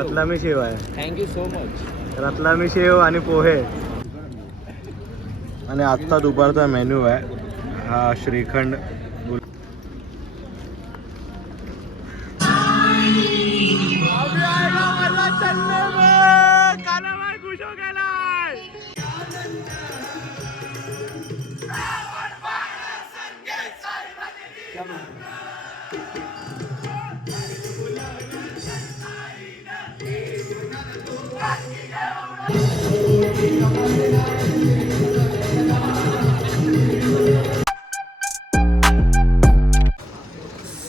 रतलामी शेव आहे. Thank you so much. Ratlami sev आणि पोहे. आणि आत्ता दुपारचा मेन्यू आहे हा श्रीखंड.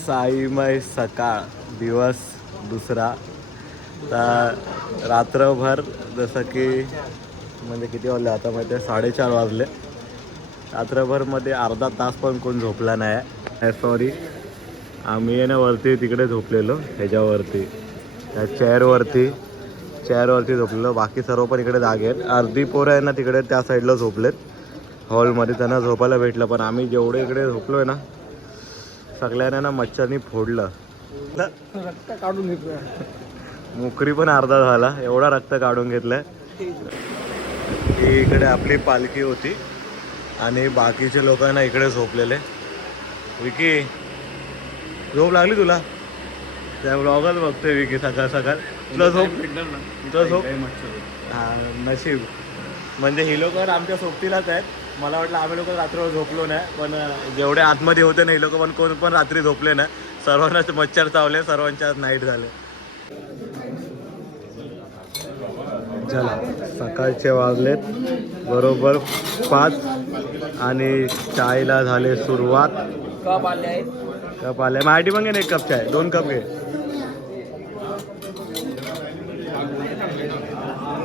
साईमय सकाळ दिवस दुसरा. तर रात्रभर जसं की म्हणजे किती वाजले आता माहिती आहे 4:30 वाजले. रात्रभरमध्ये अर्धा तास पण कोण झोपला नाही. सॉरी आम्ही आहे ना वरती तिकडे झोपलेलो ह्याच्यावरती त्या चेअरवरती झोपलेलो. बाकी सर्व पण इकडे जागे आहेत. अर्धी पोरं आहे ना तिकडे त्या साईडला झोपलेत हॉलमध्ये. त्यांना झोपायला भेटलं. पण आम्ही जेवढे इकडे झोपलो आहे ना सगळ्यांना ना मच्छरनी फोडलं. रक्त काढून घेतलं. मुकरी पण अर्धा झाला एवढा रक्त काढून घेतलंय. इकडे आपली पालखी होती आणि बाकीचे लोकांना इकडे झोपलेले. विकी झोप लागली तुला? त्या ब्लॉगच बघतोय विकी सकाळ सकाळ. तुला झोप हां नशीब. म्हणजे ही लोक आमच्या सोबतीलाच आहेत. मला वाटलं आम्ही लोक रात्रभर झोपलो नाही. पण जेवढे आतमध्ये होते ना ही लोक पण कोण पण रात्री झोपले नाही. सर्वांनाच मच्छर चावले. सर्वांच्या नाईट झाले. चला सकाळचे वाजलेत बरोबर 5 आणि चायला झाले सुरुवात. कप आले कप आले. माहिती पण घे ना 1 कप चाय. 2 कप घे.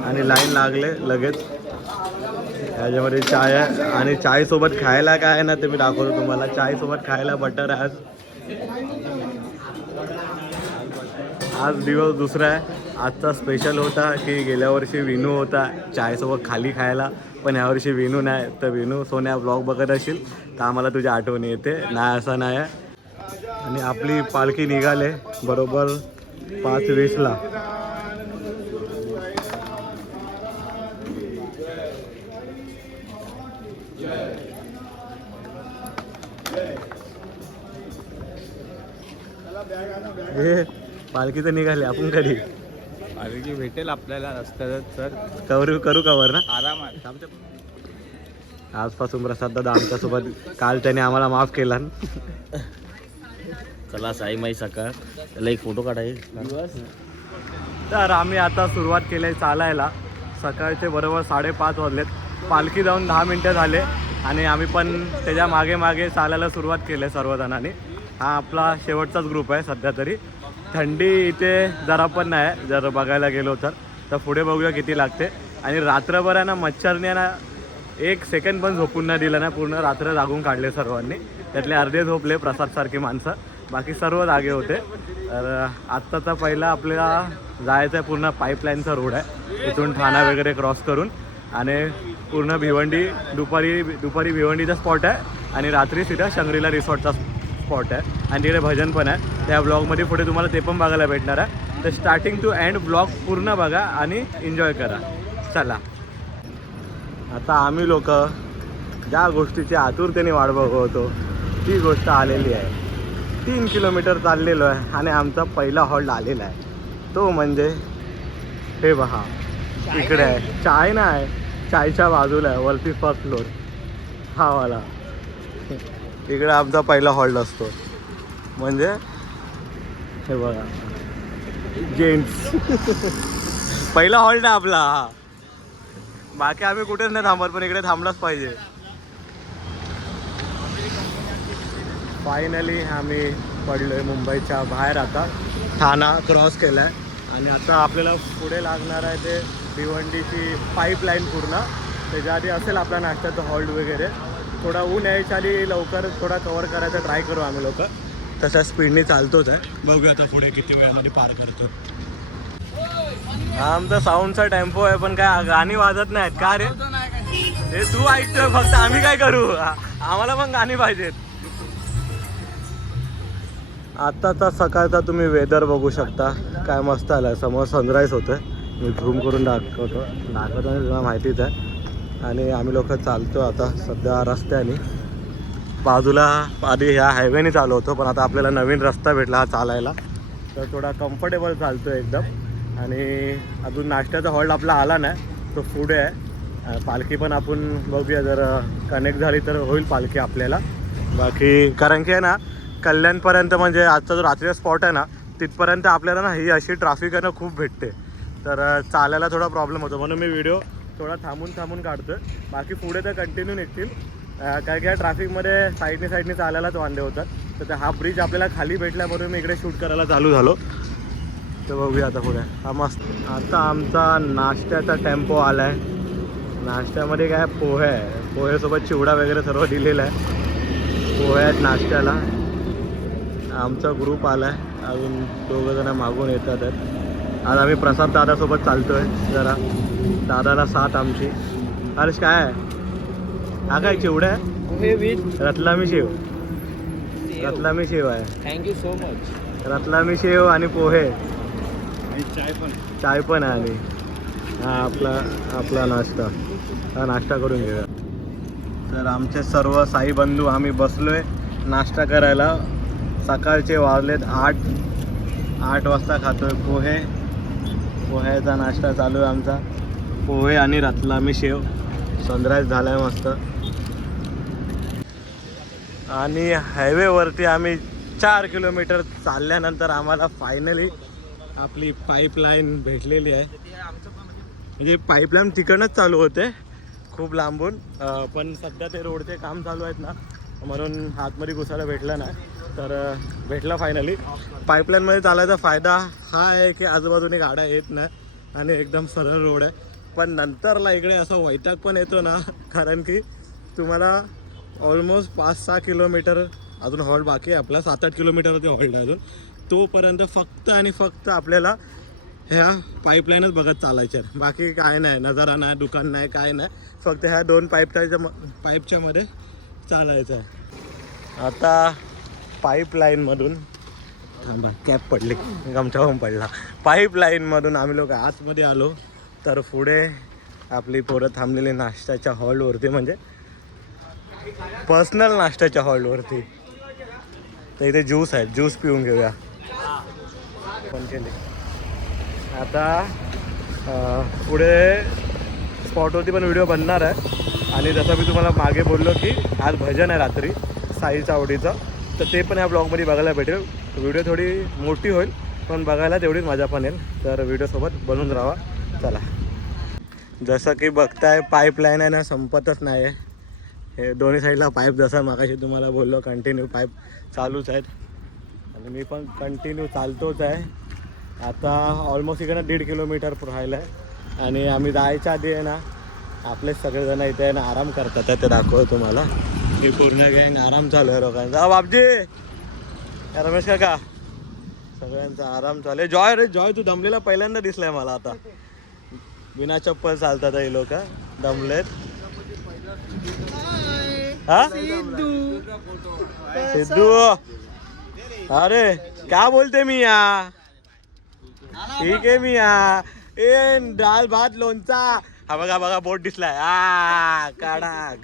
आणि लाईन लागले लगेच. ह्याच्यामध्ये चाय आहे आणि चायसोबत खायला काय आहे ना ते मी दाखवतो तुम्हाला. चायसोबत खायला बटर आहे. आज दिवस दुसरा आहे. आजचा स्पेशल होता की गेल्या वर्षी विनू होता चायसोबत खाली खायला. पण यावर्षी विनू नाही. तर विनू सोन्या ब्लॉग बघत असेल तर आम्हाला तुझी आठवण येते. नाही असं नाही आहे. आणि आपली पालखी निघाले बरोबर 5:20ला. हे पालखी तर निघाली. आपण कधी पालखी भेटेल आपल्याला रस्त्यात. सर करू कवर ना आरामात. आजपासून प्रसाद दादा आमच्यासोबत. काल त्याने आम्हाला माफ केला. चला साईमाई सकाळ. त्याला एक फोटो काढाय. तर आम्ही आता सुरुवात केली चालायला. सकाळचे बरोबर 5:30 वाजलेत. पालखी जाऊन 10 मिनटं झाले आणि आम्ही पण त्याच्या मागे मागे चालायला सुरुवात केली सर्वजणांनी. हा आपला शेवटचाच ग्रुप आहे सध्या तरी. थंडी इथे जरा पण नाही जर बघायला गेलो तर पुढे बघूया किती लागते. आणि रात्रभर आहे ना मच्छरने ना 1 सेकंड पण झोपून नाही दिलं ना. पूर्ण रात्र जागून काढले सर्वांनी. त्यातले अर्धे झोपले प्रसादसारखी माणसं. बाकी सर्व जागे होते. तर आत्ताचा पहिला आपल्याला जायचं आहे पूर्ण पाईपलाईनचा रोड आहे. इथून ठाणा वगैरे क्रॉस करून आणि पूर्ण भिवंडी. दुपारी भिवंडीचा स्पॉट आहे आणि रात्री सीधा शंग्रीला रिसॉर्टचा स्पॉट आहे. आणि तिकडे भजन पण आहे. त्या ब्लॉगमध्ये पुढे तुम्हाला ते पण बघायला भेटणार आहे. तर स्टार्टिंग टू एंड ब्लॉग पूर्ण बघा आणि एन्जॉय करा. चला आता आम्ही लोक ज्या गोष्टीची आतुरतेने वाट बघतो ती गोष्ट आलेली आहे. 3 किलोमीटर चाललेलो आहे आणि आमचा पहिला हॉल्ट आलेला आहे. तो म्हणजे हे पहा इकडे आहे. चाय ना आहे. चायच्या बाजूला आहे वरती फर्स्ट फ्लोर हा वाला. इकडे आमचा पहिला हॉल्ट असतो. म्हणजे हे बघा जेंट्स पहिला हॉल्ट आहे आपला हा. बाकी आम्ही कुठेच नाही थांबत पण इकडे थांबलाच पाहिजे. फायनली आम्ही पडलोय मुंबईच्या बाहेर. आता ठाणा क्रॉस केला आहे आणि आता आपल्याला पुढे लागणार आहे ते भिवंडीची पाईपलाईन पूर्ण. त्याच्या आधी असेल आपला नाश्त्याचा हॉल्ट वगैरे. थोडा ऊन यायच्या आधी लवकर थोडा कवर करायचा ट्राय करू आम्ही लोक. तशा स्पीडने चालतोच आहे. बघूया आता पुढे किती वेळामध्ये पार करतो. आमचा साऊंडचा टेम्पो आहे पण काय गाणी वाजत नाहीत का रे? हे तू ऐकतोय फक्त. आम्ही काय करू? आम्हाला पण गाणी पाहिजेत. आत्ताचा सकाळचा तुम्ही वेदर बघू शकता, काय मस्त आला आहे. समोर सनराईज होतं, मी झूम करून दाखवतो तुला माहितीच आहे. आणि आम्ही लोक चालतो आता सध्या रस्त्याने. बाजूला आधी ह्या हायवेने चालू होतो, पण आता आपल्याला नवीन रस्ता भेटला हा चालायला, तर थोडा कम्फर्टेबल चालतो एकदम. आणि अजून नाश्त्याचा हॉल्ट आपला आला नाही, तो पुढे आहे. पालखी पण आपण बघूया, जर कनेक्ट झाली तर होईल पालखी आपल्याला. बाकी कारण की आहे ना, कल्याणपर्यंत म्हणजे आजचा जो रात्रीचा स्पॉट आहे ना, तिथपर्यंत आपल्याला ना ही अशी ट्रॅफिक आहे ना खूप भेटते, तर चालायला थोडा प्रॉब्लेम होतो. म्हणून मी व्हिडिओ थोडा थांबून काढतो. बाकी पुढे तर कंटिन्यू निघतील, काय काय ट्रॅफिकमध्ये साईडने चालायलाच वांदे होतात. तर हा ब्रिज आपल्याला खाली भेटल्यामुळे मी इकडे शूट करायला चालू झालो. तर बघूया आता पुढे. हा मस्त. आता आमचा नाश्त्याचा टेम्पो आला आहे. नाश्त्यामध्ये काय पोहे आहे, पोहेसोबत चिवडा वगैरे सर्व दिलेलं आहे. पोहे आहेत नाश्त्याला. आमचा ग्रुप आला आहे, अजून 2 जण मागून येतात आहेत. आज आम्ही प्रसाद दादासोबत चालतो आहे. जरा दादाला साथ आमची. अरे काय आहे हा, काय चिवडा आहे? पोहे विथ रतलामी शेव. रतलामी शेव आहे. Thank you so much. Ratlami sev आणि पोहे, आणि चाय पण आहे. आणि हा आपला नाश्ता. हा नाश्ता करून घेऊया. तर आमचे सर्व साई बंधू आम्ही बसलोय नाश्ता करायला. सकाळचे वाजलेत 8 वाजता खातोय पोह्याचा नाश्ता चालू आहे आमचा. पोहे आणि रतलामी शेव. सनराईज झाला आहे मस्त. आणि हायवेवरती आम्ही 4 किलोमीटर चालल्यानंतर आम्हाला फायनली आपली पाईपलाईन भेटलेली आहे. म्हणजे पाईपलाईन तिकडनंच चालू होते खूप लांबून, पण सध्या ते रोडचे काम चालू आहेत ना, म्हणून आतमध्ये घुसायला भेटलं नाही. तर भेटला फायनली. पाईपलाईनमध्ये चालायचा फायदा हा आहे की आजूबाजूने गाड्या येत नाही आणि एकदम सरळ रोड आहे. पण नंतरला इकडे असा वैताग पण येतो ना, कारण की तुम्हाला ऑलमोस्ट 5-6 किलोमीटर अजून हॉल्ट बाकी आहे आपला. 7-8 किलोमीटरवरती हॉल्ट आहे अजून. तोपर्यंत फक्त आणि फक्त आपल्याला ह्या पाईपलाईनच बघत चालायच्या. बाकी काय नाही, नजारा नाही, दुकान नाही, काय नाही. फक्त ह्या 2 पाईपच्या मध्ये चालायचं आहे. आता पाईपलाईनमधून थांबा, कॅप पडली, गमछावून पडला. पाईपलाईनमधून आम्ही लोक आतमध्ये आलो. तर पुढे आपली पोरं थांबलेली नाश्त्याच्या हॉलवरती, म्हणजे पर्सनल नाश्त्याच्या हॉलवरती. तर इथे ज्यूस आहे, ज्यूस पिऊन घेऊया. पण केले आता पुढे स्पॉटवरती पण व्हिडिओ बनणार आहे. आणि जसं मी तुम्हाला मागे बोललो की आज भजन आहे रात्री साई चावडीचं, तर ते पण या ब्लॉगमध्ये बघायला भेटेल. व्हिडिओ थोडी मोठी होईल, पण बघायला तेवढीच मजा पण येईल. तर व्हिडिओसोबत बनून राहा. चला. जसं की बघताय पाईपलाईन आहे ना, संपतच नाही आहे. हे दोन्ही साईडला पाईप, जसं मागाशी तुम्हाला बोललो, कंटिन्यू पाईप चालूच आहेत. आणि मी पण कंटिन्यू चालतोच आहे. आता ऑलमोस्ट इकडनं 1.5 किलोमीटर राहिलं आहे. आणि आम्ही जायच्या आधी आहे ना, आपलेच सगळेजण इथे आहे ना आराम करतात. ते दाखवतो तुम्हाला की पूर्ण गँग आराम चालू आहे लोकांचा. बापजी, रमेश काका, सगळ्यांचा आराम चालू आहे. जॉय रे जॉय, तू दमलेला पहिल्यांदा दिसलाय मला. आता बिना चप्पल चालतात हे लोक, दमलेत. हा सिद्धू, अरे क्या बोलते मी या, ठीक आहे मी या. ए डाल भात लोणचा, हा बघा बोट दिसलाय. काढा.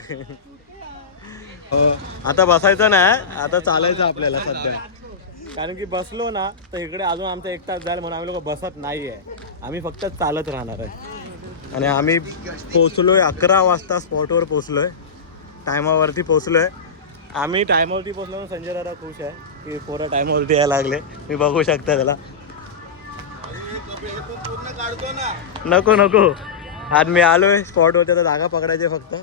आता बसायचं नाही, आता चालायचं आपल्याला सध्या. कारण की बसलो ना तर इकडे अजून आमचा 1 तास जाईल, म्हणून आम्ही लोक बसत नाही आहे. आम्ही फक्त चालत राहणार आहे. आणि आम्ही पोचलोय 11 वाजता स्पॉटवर पोचलोय. टायमावरती पोचलोय आम्ही. टायमावरती पोचलो. संजय दादा खुश आहे की पोरं टायमावरती यायला लागले. मी बघू शकता त्याला. नको आज मी आलोय स्पॉटवरती. आता जागा पकडायची फक्त.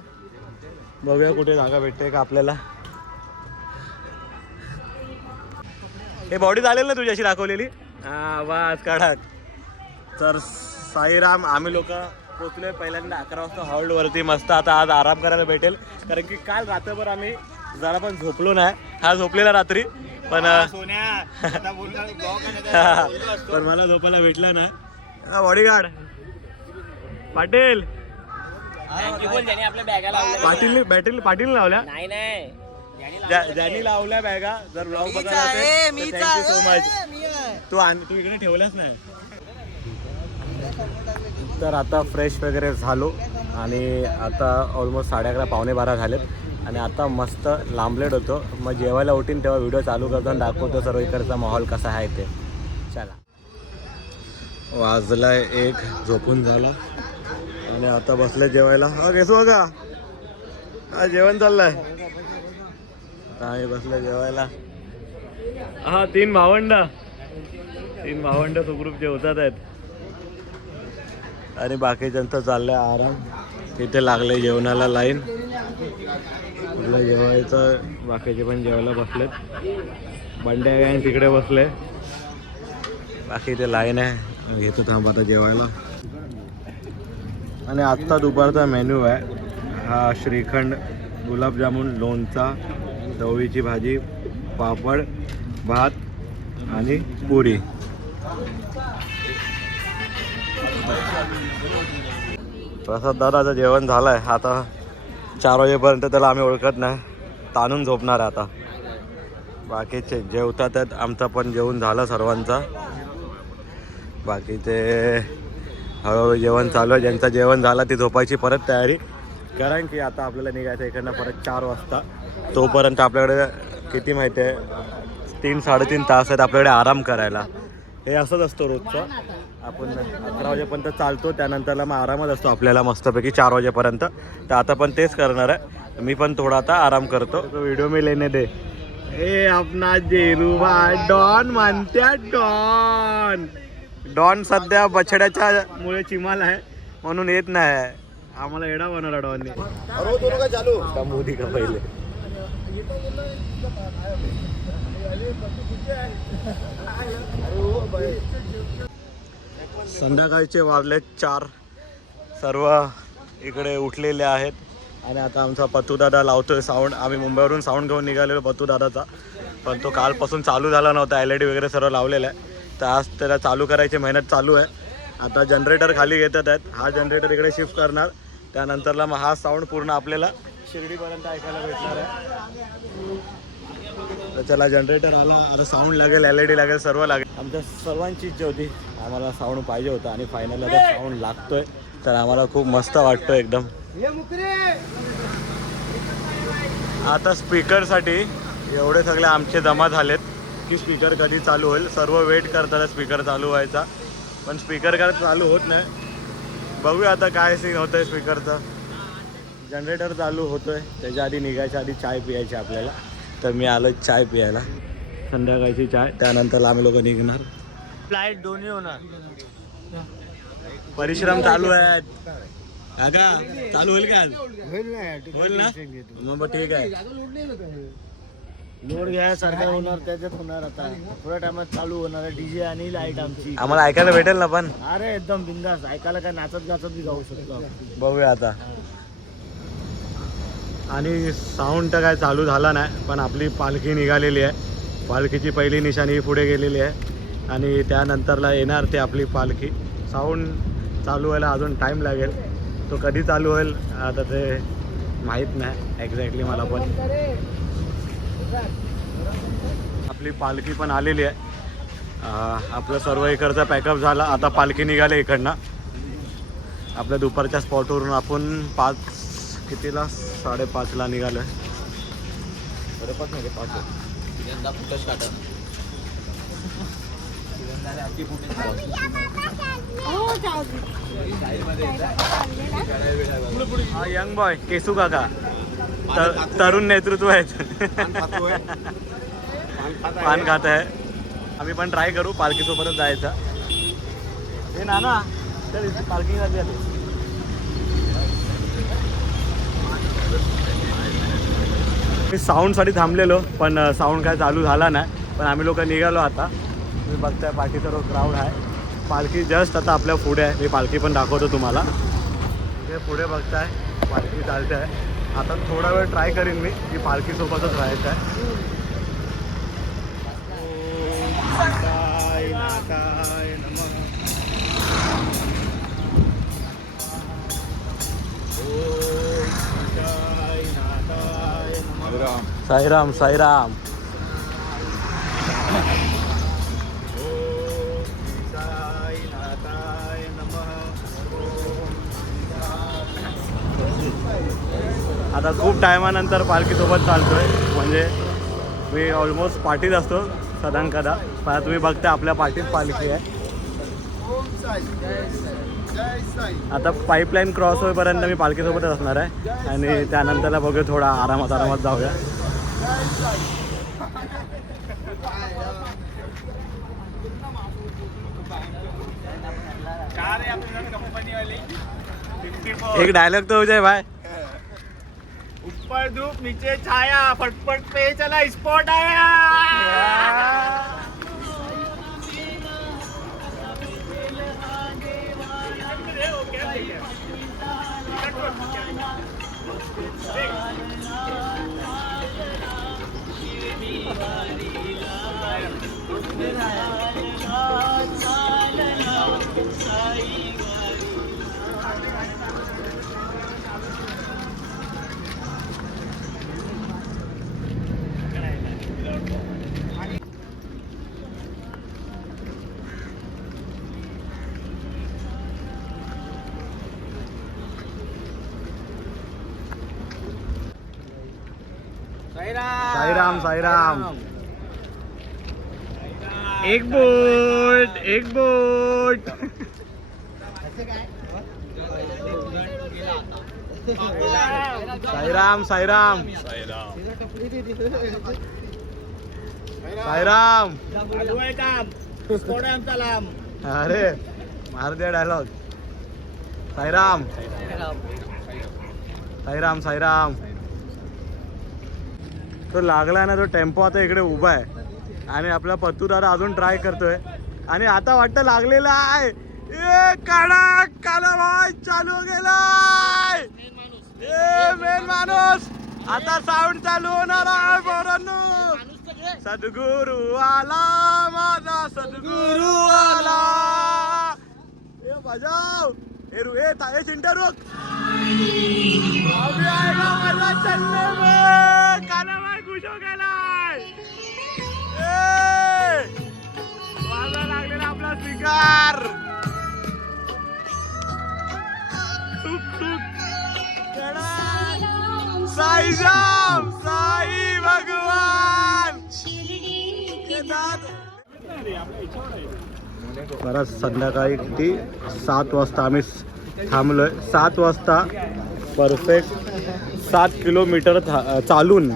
बघूया कुठे जागा भेटते का आपल्याला. हे बॉडी चालेल ना तुझ्याशी दाखवलेली. हा बस कडक. तर साईराम, आम्ही लोक पोचलोय पहिल्यांदा 11 वाजता हॉल्टवरती. मस्त आता आज आराम करायला भेटेल, कारण की काल रात्रभर आम्ही जरा पण झोपलो नाही. हा झोपलेला रात्री, पण पण मला झोपायला भेटला ना. बॉडीगार्ड पाटील, पाटील लावल्या. ज्यांनी लावल्या बॅगा जर ब्लॉग बघायला असेल तर थँक्यू सो मच. तू इकडे ठेवल्याच नाही. तर आता फ्रेश वगैरे झालो आणि आता ऑलमोस्ट 11:30 11:45 झालेत आणि आता मस्त लांबलेट होतो. मग जेवायला उठीन तेव्हा व्हिडिओ चालू करतो आणि दाखवतो सर्व इकडचा माहोल कसा आहे ते. चला. वाजलाय 1, झोपून झाला आणि आता बसले जेवायला. हा घेतो का हा जेवण चाललंय. आम्ही बसले जेवायला. हा 3 भावंड सुखरूप जेवतात आहेत आणि बाकीच्यांचं चाललंय आराम. तिथे लागले जेवणाला लाईन. कुठलं जेवायचं बाकीचे पण जेवायला बसलेत. बंड्या गँग तिकडे बसले. बाकी इथे लाईन आहे. घेतो थांब आता जेवायला. आणि आत्ता दुपारचा मेन्यू आहे हा श्रीखंड, गुलाबजामुन, लोणचा, चवळीची भाजी, पापड, भात आणि पुरी. प्रसाद दादाचं जेवण झालं आहे. आता 4 वाजेपर्यंत त्याला आम्ही ओळखत नाही. ताणून झोपणार आहे आता. बाकीचे जेवतात आहेत. आमचा पण जेवण झालं सर्वांचा. बाकीचे हळूहळू जेवण चालू आहे. ज्यांचं जेवण झालं ती झोपायची परत तयारी. कारण की आता आपल्याला निघायचं इकडनं परत 4 वाजता. तोपर्यंत आपल्याकडे किती माहिती आहे 3-3.5 तास आहेत आपल्याकडे आराम करायला. हे असंच असतं रोजचं. आपण 11 वाजेपर्यंत चालतो त्यानंतरला मग आरामच असतो आपल्याला मस्तपैकी 4 वाजेपर्यंत. तर आता पण तेच करणार आहे. मी पण थोडा आता आराम करतो. व्हिडिओ मी लेने दे. ए आपला जेरुबा डॉन म्हणत्या डॉन. डॉन सध्या बछड्याच्या मुळे चिमाल आहे म्हणून येत नाही. आम्हाला एडा बनवला डॉनने. का मोदी का पहिले. संध्याकाळचे वाजले 4. सर्व इकडे उठलेले आहेत आणि आता आमचा पत्तूदादा लावतोय साऊंड. आम्ही मुंबईवरून साऊंड घेऊन निघालेलो पत्तूदादाचा, पण तो कालपासून चालू झाला नव्हता. LED वगैरे सर्व लावलेलं आहे. तर आज त्याला चालू करायची मेहनत चालू आहे. आता जनरेटर खाली घेतात आहेत. हा जनरेटर इकडे शिफ्ट करणार. त्यानंतरला मग हा साऊंड पूर्ण आपल्याला शिर्डीपर्यंत ऐकायला भेटणार आहे. तर चला जनरेटर आला. आता साऊंड लागेल, LED लागेल, सर्व लागेल. आमच्या सर्वांची इच्छा होती आम्हाला साऊंड पाहिजे होता आणि फायनल आता साऊंड लागतोय. तर आम्हाला खूप मस्त वाटतं एकदम. आता स्पीकरसाठी एवढे सगळे आमचे जमा झालेत की स्पीकर कधी चालू होईल. सर्व वेट करतात स्पीकर चालू व्हायचा, पण स्पीकर काय चालू होत नाही. बघूया आता काय सीन होतं आहे स्पीकरचं. जनरेटर चालू होतो आहे. त्याच्या आधी निघायच्या आधी चाय प्यायची आपल्याला. तर मी आलो चाय प्यायला, संध्याकाळची चाय. त्यानंतर आम्ही लोक निघणार. फ्लाईट दोन्ही होणार. परिश्रम चालू आहेत. काका चालू होईल का? होईल ना? मग ठीक आहे. लोड घ्यायसारखं होणार, त्याच्यात होणार. आता थोड्या टायमात चालू होणार आहे DJ आणि लाईट आमची. आम्हाला ऐकायला भेटेल ना पण? अरे एकदम बिंदास ऐकायला. काय नाचत गाचत बी गाऊ शकतो. बघूया आता. आणि साऊंड तर काय चालू झाला नाही, पण आपली पालखी निघालेली आहे. पालखीची पहिली निशाणी ही पुढे गेलेली आहे आणि त्यानंतरला येणार ते आपली पालखी. साऊंड चालू व्हायला अजून टाईम लागेल. तो कधी चालू होईल आता ते माहीत नाही एक्झॅक्टली मला पण. आपली पालखी पण आलेली आहे. आपलं सर्व इकडचा पॅकअप झाला. आता पालखी निघाली इकडनं. आपल्या दुपारच्या स्पॉटवरून आपण 5:30 निघालो आहे. 5:30 नाही 5. हा यंग बॉय केसू काका तरुण नेतृत्व आहे. पान खात आहे. आम्ही पण ट्राय करू पालखीसोबतच जायचा. हे नाना तर पालखी झाली. मी साऊंडसाठी थांबलेलो पण साऊंड काय चालू झाला नाही. पण आम्ही लोक निघालो आता. तुम्ही बघताय पाठी सर्व क्राऊड आहे. पालखी जस्ट आता आपल्या पुढे आहे. मी पालखी पण दाखवतो तुम्हाला. ते पुढे बघताय पालखी चालते आहे. आता थोडा वेळ ट्राय करीन मी की पालखीसोबतच राहायचं आहे. साईराम साईराम. आता खूप टायमानंतर पालखीसोबत चालतोय. म्हणजे मी ऑलमोस्ट पाठीत असतो सदान कदा, पण तुम्ही बघता आपल्या पाठीत पालखी आहे. आता पाईपलाईन क्रॉस होईपर्यंत मी पालखीसोबतच असणार आहे आणि त्यानंतरला बघू थोडा आरामात जाऊया. एक डायलॉग तो हो जाए भाई. ऊपर धूप नीचे छाया फटफट पे चला स्पॉट आया. साईराम साईराम. एक बोट एक बोट. साईराम साईराम साईराम. स्पॉट आहे आमचा लांब. अरे मार दे डायलॉग. साईराम साईराम साईराम. तो लागला ना तो टेम्पो आता इकडे उभा आहे आणि आपला पत्तू दादा अजून ट्राय करतोय आणि आता वाटतं लागलेला आहे. ए कडक कालावाज चालू गेलाय. ए मेन माणूस. आता साऊंड चालू होणार आहे पोरांनो. सद्गुरू आला माझा सद्गुरू आला. ए बजाव. ए ताये चिंटा रुक. अभी आएगा मजा चलने में. कालावाज खुश हो गेलाय. ए वाजा लागलेला आपला स्पीकर. साईराम साई भगवान. बरं संध्याकाळी किती 7 वाजता आम्ही थांबलोय. 7 वाजता परफेक्ट 7 किलोमीटर चालून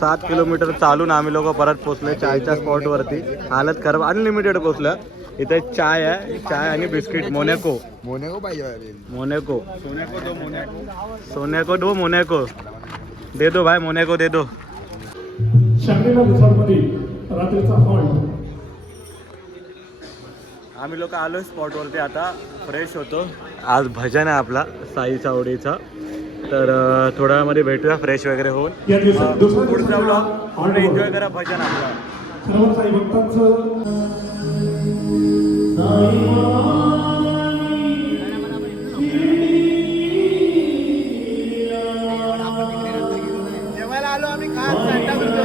7 किलोमीटर चालून आम्ही लोक परत पोचले चायच्या स्पॉटवरती. हालत खराब. अनलिमिटेड पोचलं. इथे चाय आहे. चाय आणि बिस्किट. मोनॅको पाहिजे. मोनॅको सोनॅको दो मोनॅको दे दो भाई. मोनॅको दे दो. शांतीला रिसॉर्टमध्ये रात्रीचा हॉल्ट. आम्ही लोक आलो स्पॉटवरती. आता फ्रेश होतो. आज भजन आहे आपला साई चावडीचा. तर थोड्या वेळामध्ये भेटूया फ्रेश वगैरे होऊन. या दिवसात दुसऱ्या पुढचा ब्लॉग हॉल्ट एन्जॉय करा भजन आपला. सर्व साई भक्तांचं जेवायला आलो आम्ही खास सांडा करतो.